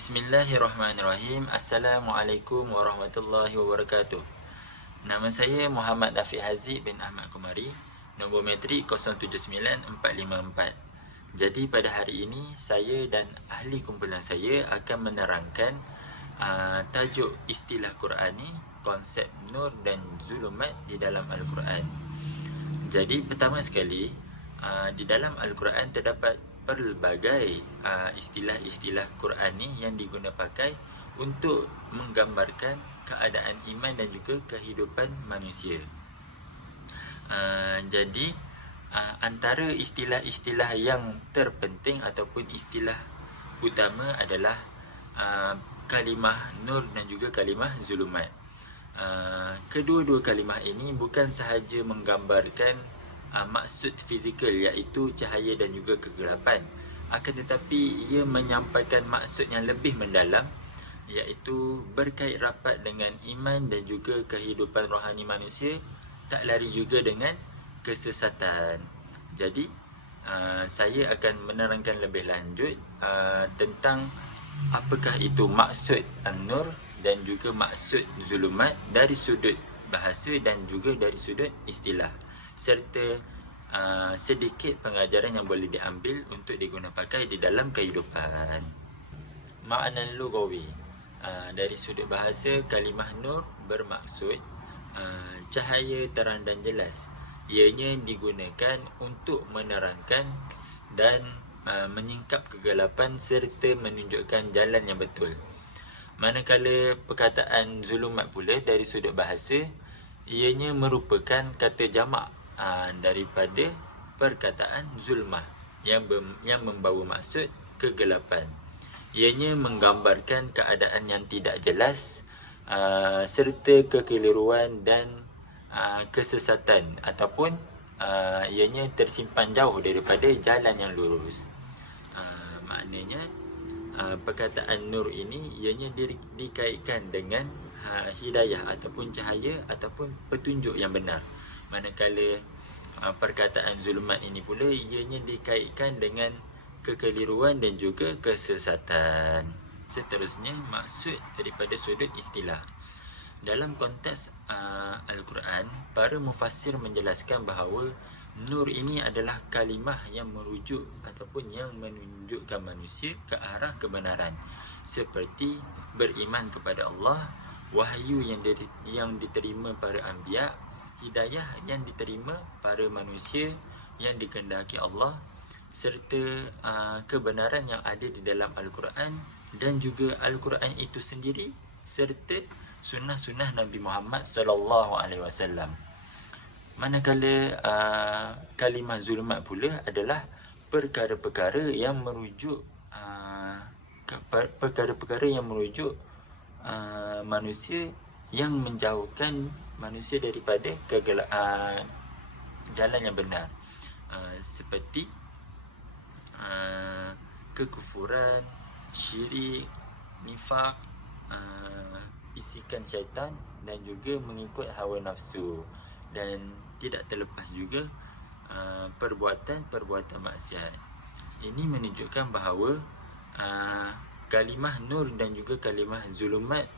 Bismillahirrahmanirrahim. Assalamualaikum warahmatullahi wabarakatuh. Nama saya Muhammad Dafiq Haziq bin Ahmad Kumari, nombor metrik 079454. Jadi pada hari ini saya dan ahli kumpulan saya akan menerangkan tajuk istilah Qurani, konsep nur dan zulumat di dalam Al-Quran. Jadi pertama sekali, di dalam Al-Quran terdapat pelbagai istilah-istilah Qurani yang diguna pakai untuk menggambarkan keadaan iman dan juga kehidupan manusia. Jadi antara istilah-istilah yang terpenting ataupun istilah utama adalah kalimah nur dan juga kalimah zulumat. Kedua-dua kalimah ini bukan sahaja menggambarkan maksud fizikal, iaitu cahaya dan juga kegelapan, akan tetapi ia menyampaikan maksud yang lebih mendalam, iaitu berkait rapat dengan iman dan juga kehidupan rohani manusia, tak lari juga dengan kesesatan. Jadi saya akan menerangkan lebih lanjut tentang apakah itu maksud an-nur dan juga maksud zulumat dari sudut bahasa dan juga dari sudut istilah, serta sedikit pengajaran yang boleh diambil untuk diguna pakai di dalam kehidupan. Makna lugawi, dari sudut bahasa, kalimah nur bermaksud cahaya terang dan jelas. Ianya digunakan untuk menerangkan dan menyingkap kegelapan serta menunjukkan jalan yang betul. Manakala perkataan zulumat pula dari sudut bahasa, ianya merupakan kata jamak daripada perkataan zulmah yang membawa maksud kegelapan. Ianya menggambarkan keadaan yang tidak jelas serta kekeliruan dan kesesatan, ataupun ianya tersimpan jauh daripada jalan yang lurus. Maknanya perkataan nur ini ianya dikaitkan dengan hidayah ataupun cahaya ataupun petunjuk yang benar. Manakala perkataan zulumat ini pula ianya dikaitkan dengan kekeliruan dan juga kesesatan. Seterusnya, maksud daripada sudut istilah. Dalam konteks Al-Quran, para mufassir menjelaskan bahawa nur ini adalah kalimah yang merujuk ataupun yang menunjukkan manusia ke arah kebenaran, seperti beriman kepada Allah, wahyu yang diterima para anbiya, hidayah yang diterima para manusia yang dikehendaki Allah, serta kebenaran yang ada di dalam Al-Quran dan juga Al-Quran itu sendiri, serta sunnah-sunnah Nabi Muhammad SAW. Manakala kalimah zulumat pula adalah perkara-perkara yang merujuk manusia, yang menjauhkan manusia daripada jalan yang benar, seperti kekufuran, syirik, nifak, bisikan syaitan dan juga mengikut hawa nafsu, dan tidak terlepas juga perbuatan-perbuatan maksiat. Ini menunjukkan bahawa kalimah nur dan juga kalimah zulumat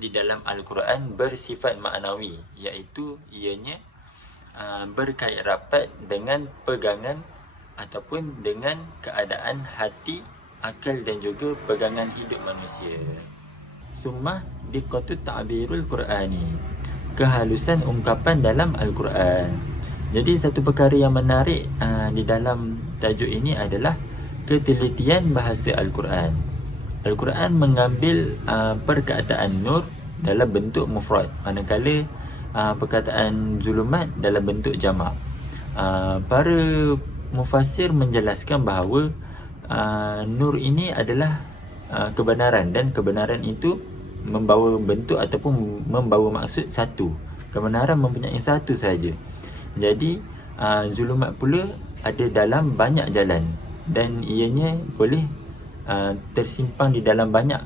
di dalam Al-Quran bersifat maknawi, iaitu ianya berkait rapat dengan pegangan ataupun dengan keadaan hati, akal dan juga pegangan hidup manusia. Summa diqqatu ta'birul Qur'ani, kehalusan ungkapan dalam Al-Quran. Jadi satu perkara yang menarik di dalam tajuk ini adalah ketelitian bahasa Al-Quran. Al-Quran mengambil perkataan nur dalam bentuk mufrad, manakala perkataan zulumat dalam bentuk jamak. Para mufassir menjelaskan bahawa nur ini adalah kebenaran, dan kebenaran itu membawa bentuk ataupun membawa maksud satu. Kebenaran mempunyai satu sahaja. Jadi zulumat pula ada dalam banyak jalan, dan ianya boleh tersimpan di dalam banyak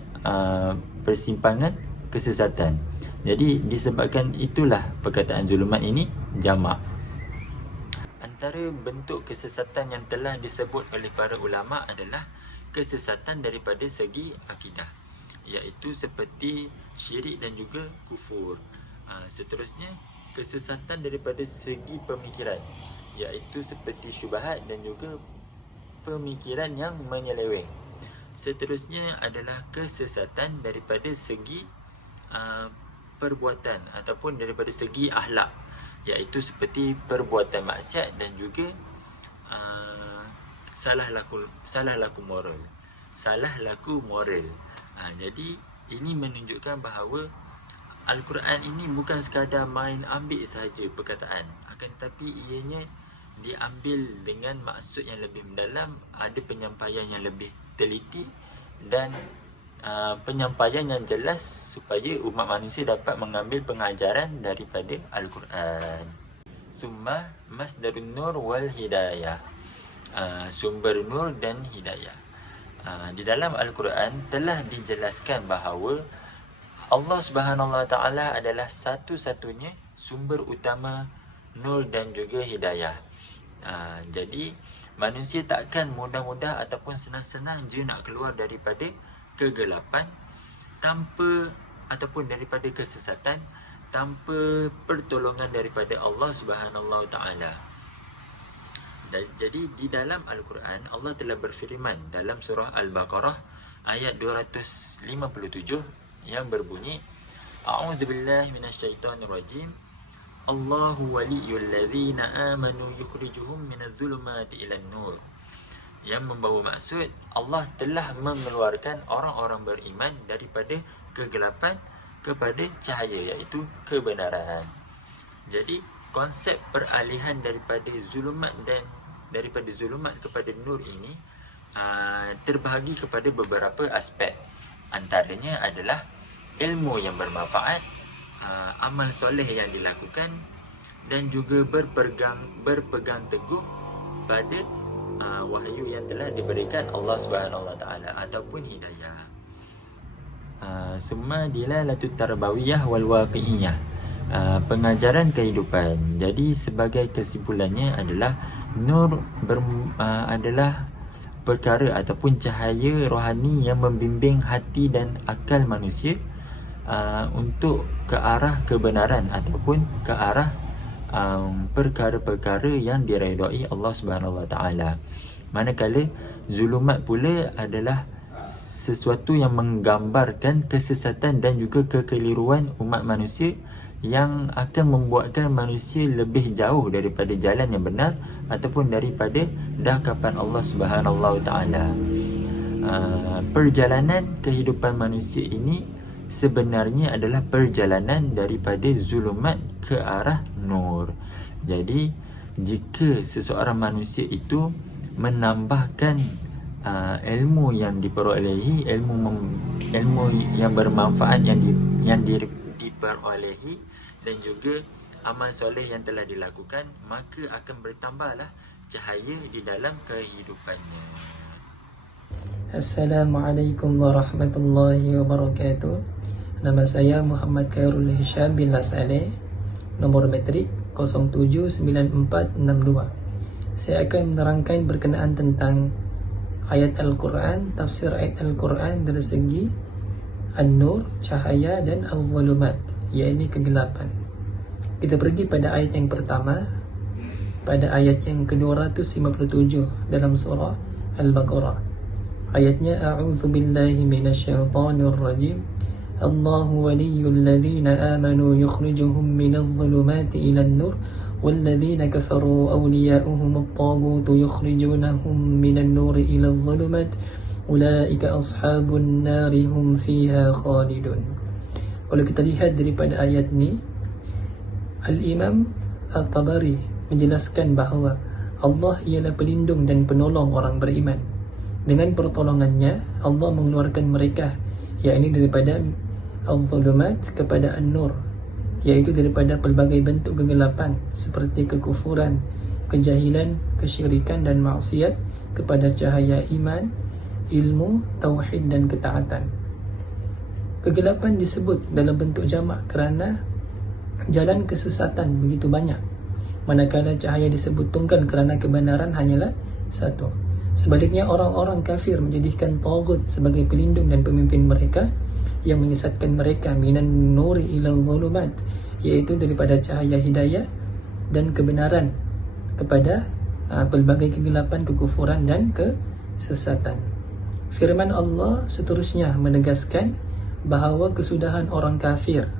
persimpangan kesesatan. Jadi disebabkan itulah perkataan zulumat ini jamak. Antara bentuk kesesatan yang telah disebut oleh para ulama adalah kesesatan daripada segi akidah. iaitu seperti syirik dan juga kufur. Seterusnya, kesesatan daripada segi pemikiran, iaitu seperti syubhat dan juga pemikiran yang menyeleweng. Seterusnya adalah kesesatan daripada segi perbuatan ataupun daripada segi akhlak, iaitu seperti perbuatan maksiat dan juga salah laku moral. Jadi ini menunjukkan bahawa Al-Quran ini bukan sekadar main ambil sahaja perkataan, akan tetapi ianya diambil dengan maksud yang lebih mendalam, ada penyampaian yang lebih teliti dan penyampaian yang jelas supaya umat manusia dapat mengambil pengajaran daripada Al-Quran. Summa masdarun nur wal hidayah, sumber nur dan hidayah. Di dalam Al-Quran telah dijelaskan bahawa Allah Subhanahu Wa Taala adalah satu-satunya sumber utama nur dan juga hidayah. Jadi manusia takkan mudah-mudah ataupun senang-senang je nak keluar daripada kegelapan tanpa ataupun daripada kesesatan tanpa pertolongan daripada Allah Subhanahu Wa Taala. Jadi di dalam Al-Quran Allah telah berfirman dalam surah Al-Baqarah ayat 257 yang berbunyi, A'udzubillahi minasyaitonirrajim, Allahu waliyyul ladzina amanu yukhrijuhum minadh-dhulumati ilan nur. Yang membawa maksud Allah telah mengeluarkan orang-orang beriman daripada kegelapan kepada cahaya, iaitu kebenaran. Jadi konsep peralihan daripada zulumat kepada nur ini terbahagi kepada beberapa aspek. Antaranya adalah ilmu yang bermanfaat, amal soleh yang dilakukan dan juga berpegang teguh pada wahyu yang telah diberikan Allah Subhanahu Wa Taala ataupun hidayah. Summa dilalatut tarbawiyah wal waqi'iyah, pengajaran kehidupan. Jadi sebagai kesimpulannya adalah nur adalah perkara ataupun cahaya rohani yang membimbing hati dan akal manusia untuk ke arah kebenaran ataupun ke arah perkara-perkara yang diredai Allah Subhanahu Wa Taala. Manakala zulumat pula adalah sesuatu yang menggambarkan kesesatan dan juga kekeliruan umat manusia yang akan membuatkan manusia lebih jauh daripada jalan yang benar ataupun daripada dakapan Allah Subhanahu Wa Taala. Perjalanan kehidupan manusia ini sebenarnya adalah perjalanan daripada zulumat ke arah nur. Jadi jika seseorang manusia itu menambahkan ilmu yang diperolehi, ilmu yang bermanfaat yang diperolehi dan juga amal soleh yang telah dilakukan, maka akan bertambahlah cahaya di dalam kehidupannya. Assalamualaikum warahmatullahi wabarakatuh. Nama saya Muhammad Khairul Hisham bin Lasale, nombor metrik 079462. Saya akan menerangkan berkenaan tentang ayat Al-Quran, tafsir ayat Al-Quran dari segi An-Nur, cahaya, dan Al-Zulumat, iaitu kegelapan. Kita pergi pada ayat yang pertama, pada ayat yang ke-257 dalam surah Al-Baqarah. Ayatnya, A'udzu billahi minasyaitonir rajim. Allahu waliyyul ladzina amanu yukhrijuhum minadh dhulumati ilan nur walladzina kafaru awliya'uhum at-taghut yukhrijunahum minan nuri ilal dhulumat ulaika ashabun nari hum fiha khalidun. Kalau kita lihat daripada ayat ni, Al-Imam Al-Tabari menjelaskan bahawa Allah ialah pelindung dan penolong orang beriman. Dengan pertolongannya Allah mengeluarkan mereka, iaitu daripada Al-Zulumat kepada An-Nur, iaitu daripada pelbagai bentuk kegelapan seperti kekufuran, kejahilan, kesyirikan dan maksiat kepada cahaya iman, ilmu, tauhid dan ketaatan. Kegelapan disebut dalam bentuk jamak kerana jalan kesesatan begitu banyak, manakala cahaya disebut tunggal kerana kebenaran hanyalah satu. Sebaliknya orang-orang kafir menjadikan tagut sebagai pelindung dan pemimpin mereka yang menyesatkan mereka minan nuri ila zulumat, yaitu daripada cahaya hidayah dan kebenaran kepada pelbagai kegelapan, kekufuran dan kesesatan. Firman Allah seterusnya menegaskan bahawa kesudahan orang kafir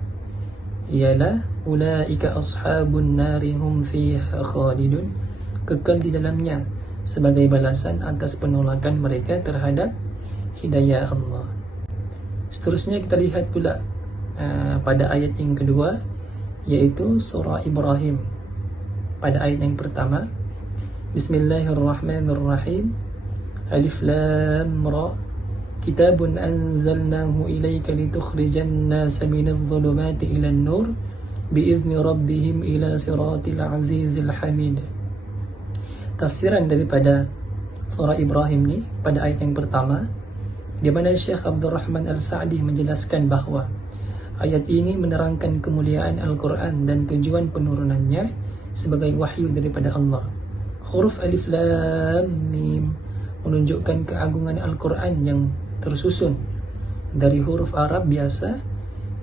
ialah ulaika ashabun nari hum fiha khalidun, kekal di dalamnya sebagai balasan atas penolakan mereka terhadap hidayah Allah. Seterusnya kita lihat pula pada ayat yang kedua, yaitu surah Ibrahim. Pada ayat yang pertama, Bismillahirrahmanirrahim, Alif Lam Ra, Kitabun anzalnahu ilayka litukhrijan nasa minadh dhulumati ilan nur biizni rabbihim ila siratil azizil hamid. Tafsiran daripada surah Ibrahim ni pada ayat yang pertama, di mana Syekh Abdul Rahman Al-Sa'di menjelaskan bahawa ayat ini menerangkan kemuliaan Al-Quran dan tujuan penurunannya sebagai wahyu daripada Allah. Huruf Alif Lam Mim menunjukkan keagungan Al-Quran yang tersusun dari huruf Arab biasa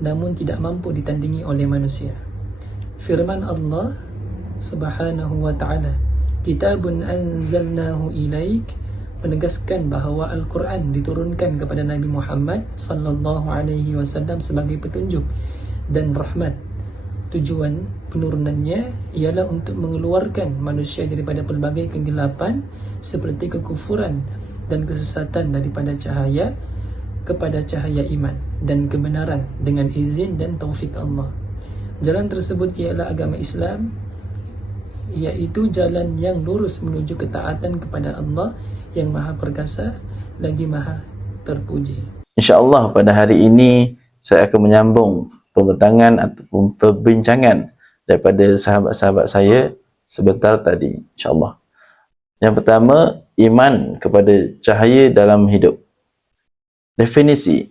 namun tidak mampu ditandingi oleh manusia. Firman Allah Subhanahu wa ta'ala, Kitabun anzalnahu ilaik, menegaskan bahawa Al-Quran diturunkan kepada Nabi Muhammad sallallahu alaihi wasallam sebagai petunjuk dan rahmat. Tujuan penurunannya ialah untuk mengeluarkan manusia daripada pelbagai kegelapan seperti kekufuran dan kesesatan daripada cahaya kepada cahaya iman dan kebenaran dengan izin dan taufik Allah. Jalan tersebut ialah agama Islam, iaitu jalan yang lurus menuju ketaatan kepada Allah yang Maha Perkasa lagi Maha Terpuji. InsyaAllah pada hari ini saya akan menyambung pembentangan ataupun perbincangan daripada sahabat-sahabat saya sebentar tadi, insyaAllah. Yang pertama, iman kepada cahaya dalam hidup. Definisi.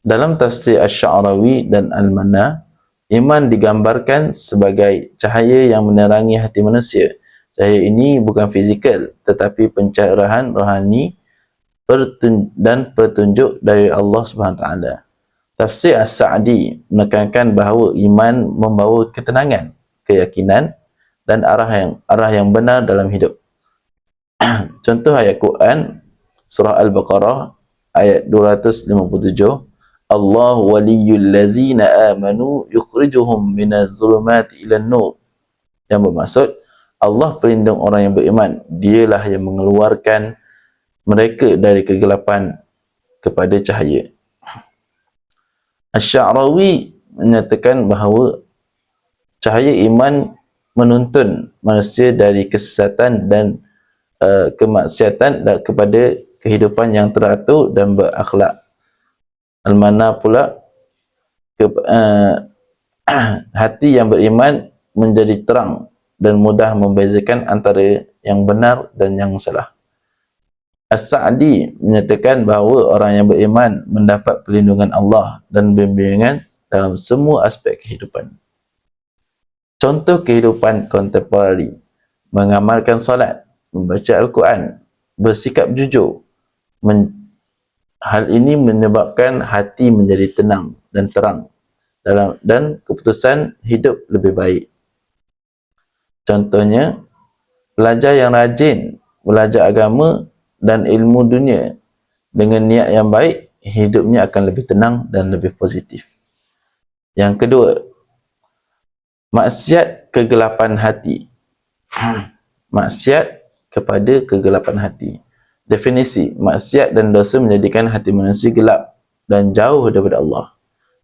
Dalam tafsir Asy-Sya'rawi dan Al-Manna, iman digambarkan sebagai cahaya yang menerangi hati manusia. Cahaya ini bukan fizikal, tetapi pencerahan rohani dan petunjuk dari Allah Subhanahu Wa Taala. Tafsir As-Sa'di menekankan bahawa iman membawa ketenangan, keyakinan dan arah yang benar dalam hidup. Contoh ayat Quran surah Al-Baqarah ayat 257, Allahu waliyyul ladzina amanu yukhrijuhum minaz zulumati ilan nur. Yang bermaksud Allah pelindung orang yang beriman, dialah yang mengeluarkan mereka dari kegelapan kepada cahaya. Asy-Sya'rawi menyatakan bahawa cahaya iman menuntun manusia dari kesesatan dan kemaksiatan dan kepada kehidupan yang teratur dan berakhlak. Al-Manna pula hati yang beriman menjadi terang dan mudah membezakan antara yang benar dan yang salah. As-Sa'di menyatakan bahawa orang yang beriman mendapat perlindungan Allah dan bimbingan dalam semua aspek kehidupan. Contoh kehidupan kontemporari, mengamalkan solat, membaca Al-Quran, bersikap jujur. Hal ini menyebabkan hati menjadi tenang dan terang dan keputusan hidup lebih baik. Contohnya, pelajar yang rajin belajar agama dan ilmu dunia dengan niat yang baik, hidupnya akan lebih tenang dan lebih positif. Yang kedua, maksiat kegelapan hati. Maksiat kepada kegelapan hati. Definisi, maksiat dan dosa menjadikan hati manusia gelap dan jauh daripada Allah.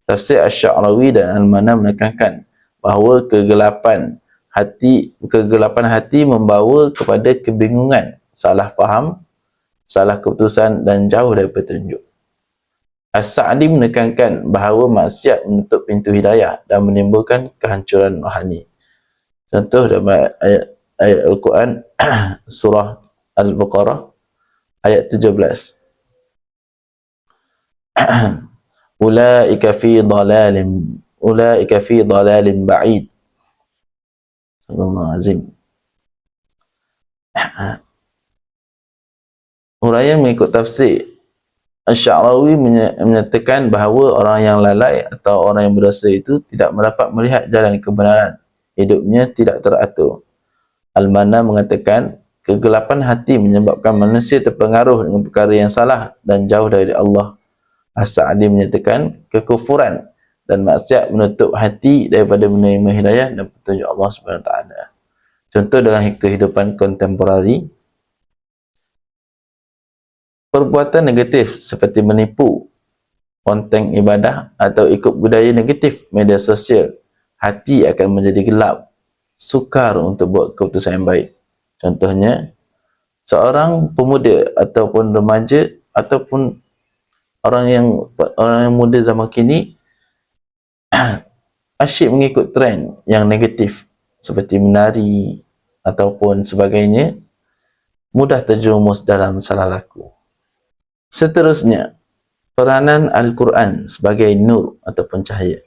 Tafsir Asy-Sya'rawi dan Al-Manna menekankan bahawa kegelapan hati membawa kepada kebingungan, salah faham, salah keputusan dan jauh dari petunjuk. As-Sa'di menekankan bahawa maksiat menutup pintu hidayah dan menimbulkan kehancuran rohani. Contoh dalam ayat Al-Quran surah Al-Baqarah ayat 17. Ulaika fi dhalalin ba'id. Subhanallah azim. Huraian mengikut tafsir Asy-Sya'rawi menyatakan bahawa orang yang lalai atau orang yang berdosa itu tidak mendapat melihat jalan kebenaran. Hidupnya tidak teratur. Al-Mana mengatakan, kegelapan hati menyebabkan manusia terpengaruh dengan perkara yang salah dan jauh dari Allah. As-Sa'di menyatakan, kekufuran dan maksiat menutup hati daripada menerima hidayah dan petunjuk Allah SWT. Contoh dalam kehidupan kontemporari, perbuatan negatif seperti menipu, konten ibadah atau ikut budaya negatif media sosial, hati akan menjadi gelap, sukar untuk buat keputusan yang baik. Contohnya, seorang pemuda ataupun remaja ataupun orang yang muda zaman kini asyik mengikut trend yang negatif seperti menari ataupun sebagainya, mudah terjerumus dalam salah laku. Seterusnya, peranan Al-Quran sebagai nur ataupun cahaya.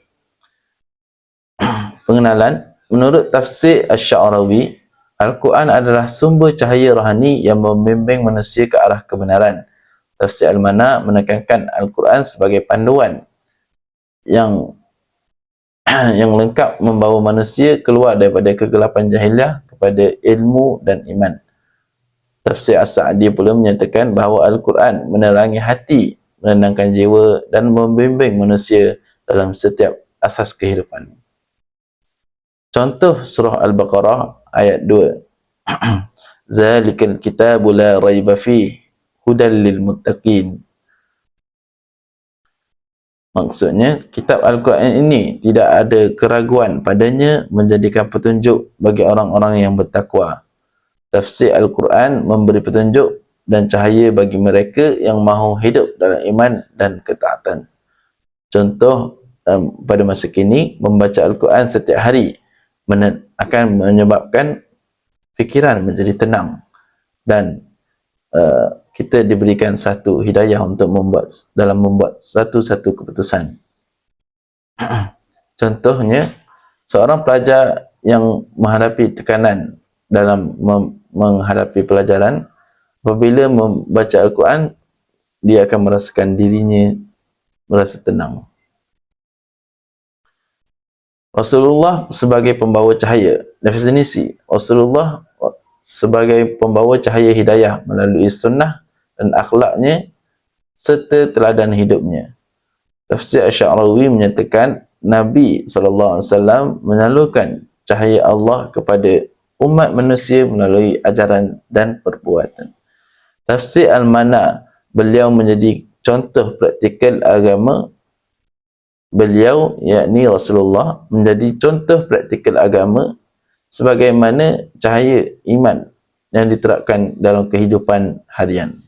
Pengenalan, menurut tafsir Asy-Sya'rawi, Al-Quran adalah sumber cahaya rohani yang membimbing manusia ke arah kebenaran. Tafsir Al-Mana menekankan Al-Quran sebagai panduan yang lengkap membawa manusia keluar daripada kegelapan jahiliah kepada ilmu dan iman. Tafsir As-Sa'di pula menyatakan bahawa Al-Quran menerangi hati, menenangkan jiwa dan membimbing manusia dalam setiap asas kehidupan. Contoh surah Al-Baqarah ayat 2. Zalikal kitabu la raiba fih hudal lil muttaqin. Maksudnya, kitab Al-Quran ini tidak ada keraguan padanya, menjadikan petunjuk bagi orang-orang yang bertakwa. Tafsir Al-Quran memberi petunjuk dan cahaya bagi mereka yang mahu hidup dalam iman dan ketaatan. Contoh, pada masa kini, membaca Al-Quran setiap hari akan menyebabkan fikiran menjadi tenang dan kita diberikan satu hidayah untuk membuat satu-satu keputusan. Contohnya, seorang pelajar yang menghadapi tekanan dalam menghadapi pelajaran, apabila membaca Al-Quran, dia akan merasakan dirinya merasa tenang. Rasulullah sebagai pembawa cahaya. Definisi Rasulullah sebagai pembawa cahaya hidayah melalui sunnah dan akhlaknya serta teladan hidupnya. Tafsir Asy-Sya'rawi menyatakan Nabi SAW menyalurkan cahaya Allah kepada umat manusia melalui ajaran dan perbuatan. Tafsir Al-Mana, beliau menjadi contoh praktikal agama. Beliau, yakni Rasulullah, menjadi contoh praktikal agama sebagaimana cahaya iman yang diterapkan dalam kehidupan harian.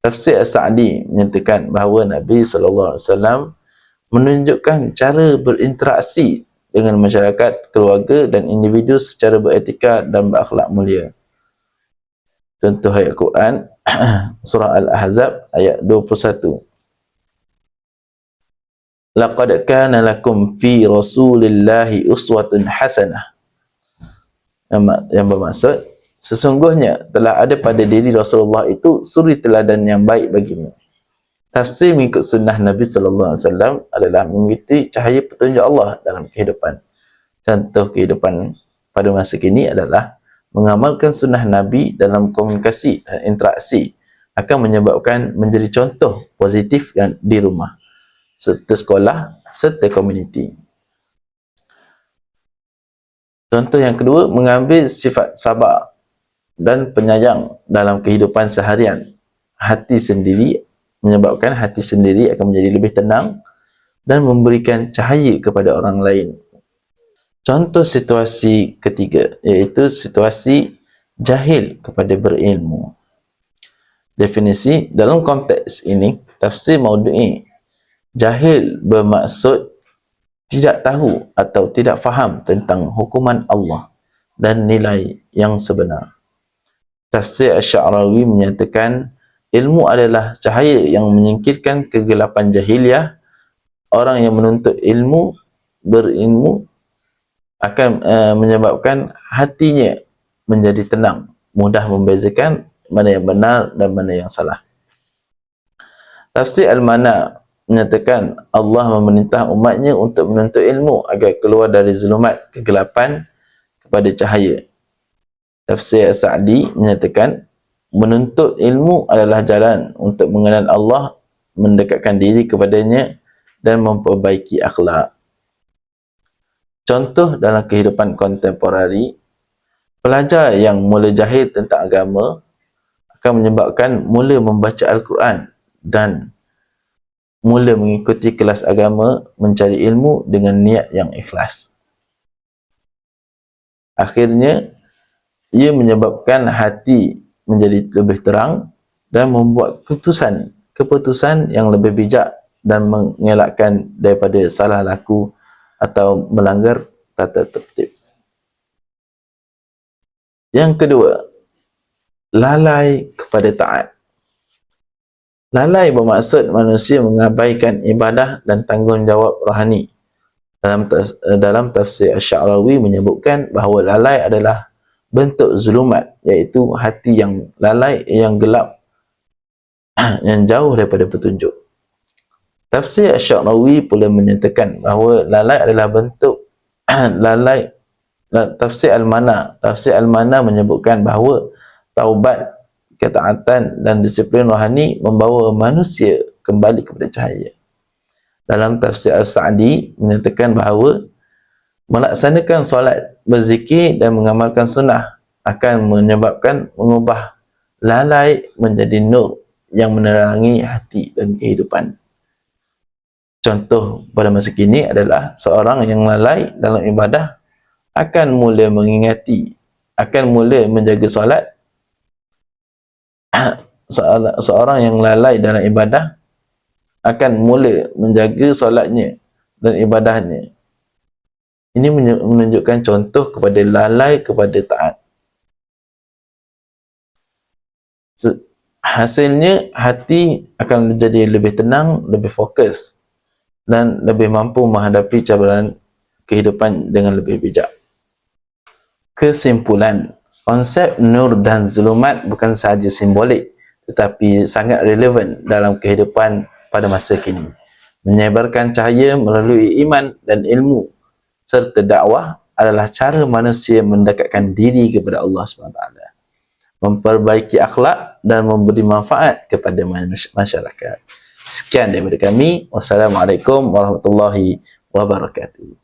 Tafsir As-Sa'di menyatakan bahawa Nabi SAW menunjukkan cara berinteraksi dengan masyarakat, keluarga dan individu secara beretika dan berakhlak mulia. Contoh ayat Quran, surah Al-Ahzab ayat 21. Laqad kana lakum fi Rasulillahi uswatun hasanah. Yang bermaksud, sesungguhnya telah ada pada diri Rasulullah itu suri teladan yang baik bagimu. Tafsir mengikut sunnah Nabi SAW adalah mengikuti cahaya petunjuk Allah dalam kehidupan. Contoh kehidupan pada masa kini adalah mengamalkan sunnah Nabi dalam komunikasi dan interaksi akan menyebabkan menjadi contoh positif di rumah, serta sekolah, serta komuniti. Contoh yang kedua, mengambil sifat sabar dan penyayang dalam kehidupan seharian. Menyebabkan hati sendiri akan menjadi lebih tenang dan memberikan cahaya kepada orang lain. Contoh situasi ketiga, iaitu situasi jahil kepada berilmu. Definisi dalam konteks ini, tafsir maudu'i. Jahil bermaksud tidak tahu atau tidak faham tentang hukuman Allah dan nilai yang sebenar. Tafsir Asy-Sya'rawi menyatakan ilmu adalah cahaya yang menyingkirkan kegelapan jahiliah. Orang yang menuntut berilmu akan menyebabkan hatinya menjadi tenang, mudah membezakan mana yang benar dan mana yang salah. Tafsir Al-Mana menyatakan Allah memerintah umatnya untuk menuntut ilmu agar keluar dari zulumat kegelapan kepada cahaya. Tafsir Sa'di menyatakan menuntut ilmu adalah jalan untuk mengenal Allah, mendekatkan diri kepadanya dan memperbaiki akhlak. Contoh dalam kehidupan kontemporari, pelajar yang mula jahil tentang agama akan menyebabkan mula membaca Al-Quran dan mula mengikuti kelas agama, mencari ilmu dengan niat yang ikhlas. Akhirnya, ia menyebabkan hati menjadi lebih terang dan membuat keputusan yang lebih bijak dan mengelakkan daripada salah laku atau melanggar tata tertib. Yang kedua, lalai kepada taat. Lalai bermaksud manusia mengabaikan ibadah dan tanggungjawab rohani. Dalam tafsir Asy-Sya'rawi menyebutkan bahawa lalai adalah bentuk zulumat, iaitu hati yang lalai, yang gelap, yang jauh daripada petunjuk. Tafsir Asy-Sya'rawi pula menyatakan bahawa lalai adalah bentuk lalai. Tafsir Al-Mana menyebutkan bahawa taubat, ketaatan dan disiplin rohani membawa manusia kembali kepada cahaya. Dalam tafsir Al-Sa'di menyatakan bahawa melaksanakan solat, berzikir dan mengamalkan sunnah akan menyebabkan mengubah lalai menjadi nur yang menerangi hati dan kehidupan. Contoh pada masa kini adalah seorang yang lalai dalam ibadah akan mula mengingati, akan mula menjaga solat. Seorang yang lalai dalam ibadah akan mula menjaga solatnya dan ibadahnya. Ini menunjukkan contoh kepada lalai kepada taat. Hasilnya, hati akan menjadi lebih tenang, lebih fokus dan lebih mampu menghadapi cabaran kehidupan dengan lebih bijak. Kesimpulan, konsep nur dan zulumat bukan sahaja simbolik tetapi sangat relevan dalam kehidupan pada masa kini. Menyebarkan cahaya melalui iman dan ilmu serta dakwah adalah cara manusia mendekatkan diri kepada Allah SWT, memperbaiki akhlak dan memberi manfaat kepada masyarakat. Sekian daripada kami. Wassalamualaikum warahmatullahi wabarakatuh.